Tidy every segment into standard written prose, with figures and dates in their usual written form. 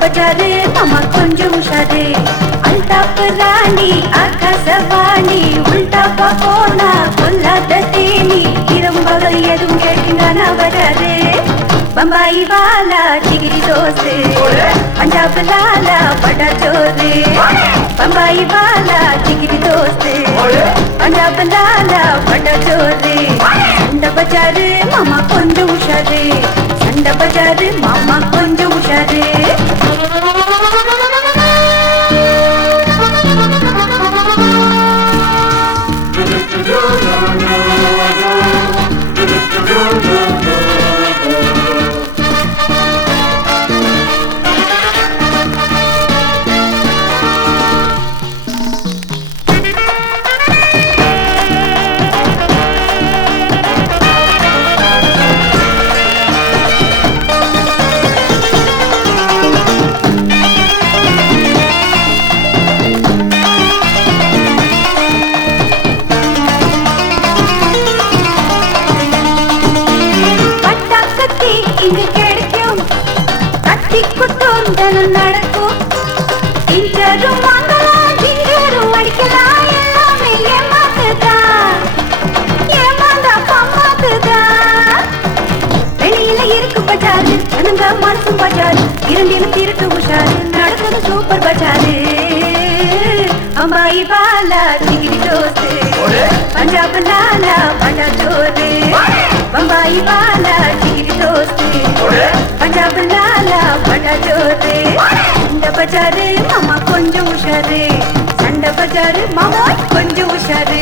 பஜாரு மாமா கொஞ்சம் உஷாரு. அல்தாப்பு ராணி ஆகாசவாணி உள்டாப்பா போனா கொல்லாத தேனி. இரவு பகல் எதுவும் கேட்கின்றானா வராது. பம்பாயி வாலா டிகிரி தோஸ்து பஞ்சாப் லாலா படா சோறு. பம்பாயி வாலா டிகிரி தோஸ்து பஞ்சாப் லாலா படா சோறு. சண்டை பஜாரு மாமா கொஞ்சம் உஷாரு. சண்டை பஜாரு மாமா கொஞ்சம் உஷாரு. இங்கு கிடைக்கும் கட்டி குட்டும் தினம் நடக்கும். இன்றும் வாங்கலாம் இன்றும் அடிக்கலாம் எல்லாமே ஏமாத்துதான். ஏமாந்தா பம்மாத்துதான். வெளியில இருக்கு பஜாரு அணுங்க மனசும் பஜாரு. இரண்டிலும் திருட்டு உஷாரு நடக்குது சூப்பர் பஜாரு. பம்பாயி வாலா டிகிரி தோஸ்து பஞ்சாப் லாலா படா சோறு. பம்பாயி வாலா டிகிரி தோஸ்து பஞ்சாப் லாலா படா சோறு. சண்டை பஜாரு மாமா கொஞ்சம் உஷாரு. சண்டை பஜாரு மாமா கொஞ்சம் உஷாரு.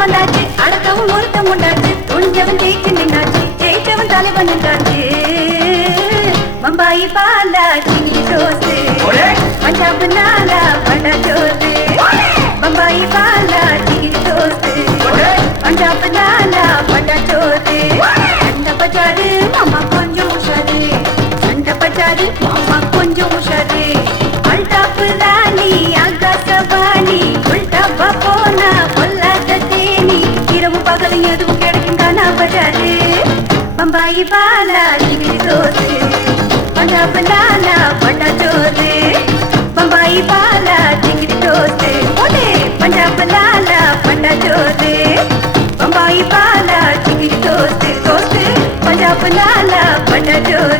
வந்தாச்சு அடக்கவும் ஒருத்தம் உண்டாச்சு. துணிஞ்சவன் ஜெயிச்சு நின்னாச்சு ஜெயிச்சவன் தலைவன் நின்றாச்சு. பம்பாயி வாலா டிகிரி தோஸ்து பஞ்சாப் லாலா படா சோறு. பம்பாயி வாலா டிகிரி தோஸ்து பஞ்சாப் லாலா படா சோறு. சண்டை பஜாரு மாமா கொஞ்சம் உஷாரு. சண்டை பஜாரு மாமா கொஞ்சம் உஷாரு. அல்தாப்பு ராணி ஆகாசவாணி உள்டாப்பா போனா கொல்லாத தேனி. இரவு பகல் எதுவும் கிடைக்குங்கானா பஜாரு. பம்பாயி வாலா டிகிரி தோஸ்து பஞ்சாப் லாலா படா சோறு. பம்பாயி வாலா டிகிரி தோஸ்து பஞ்சாப் லாலா படா சோறு. பம்பாயி வாலா டிகிரி தோஸ்து பஞ்சாப் லாலா படா சோறு.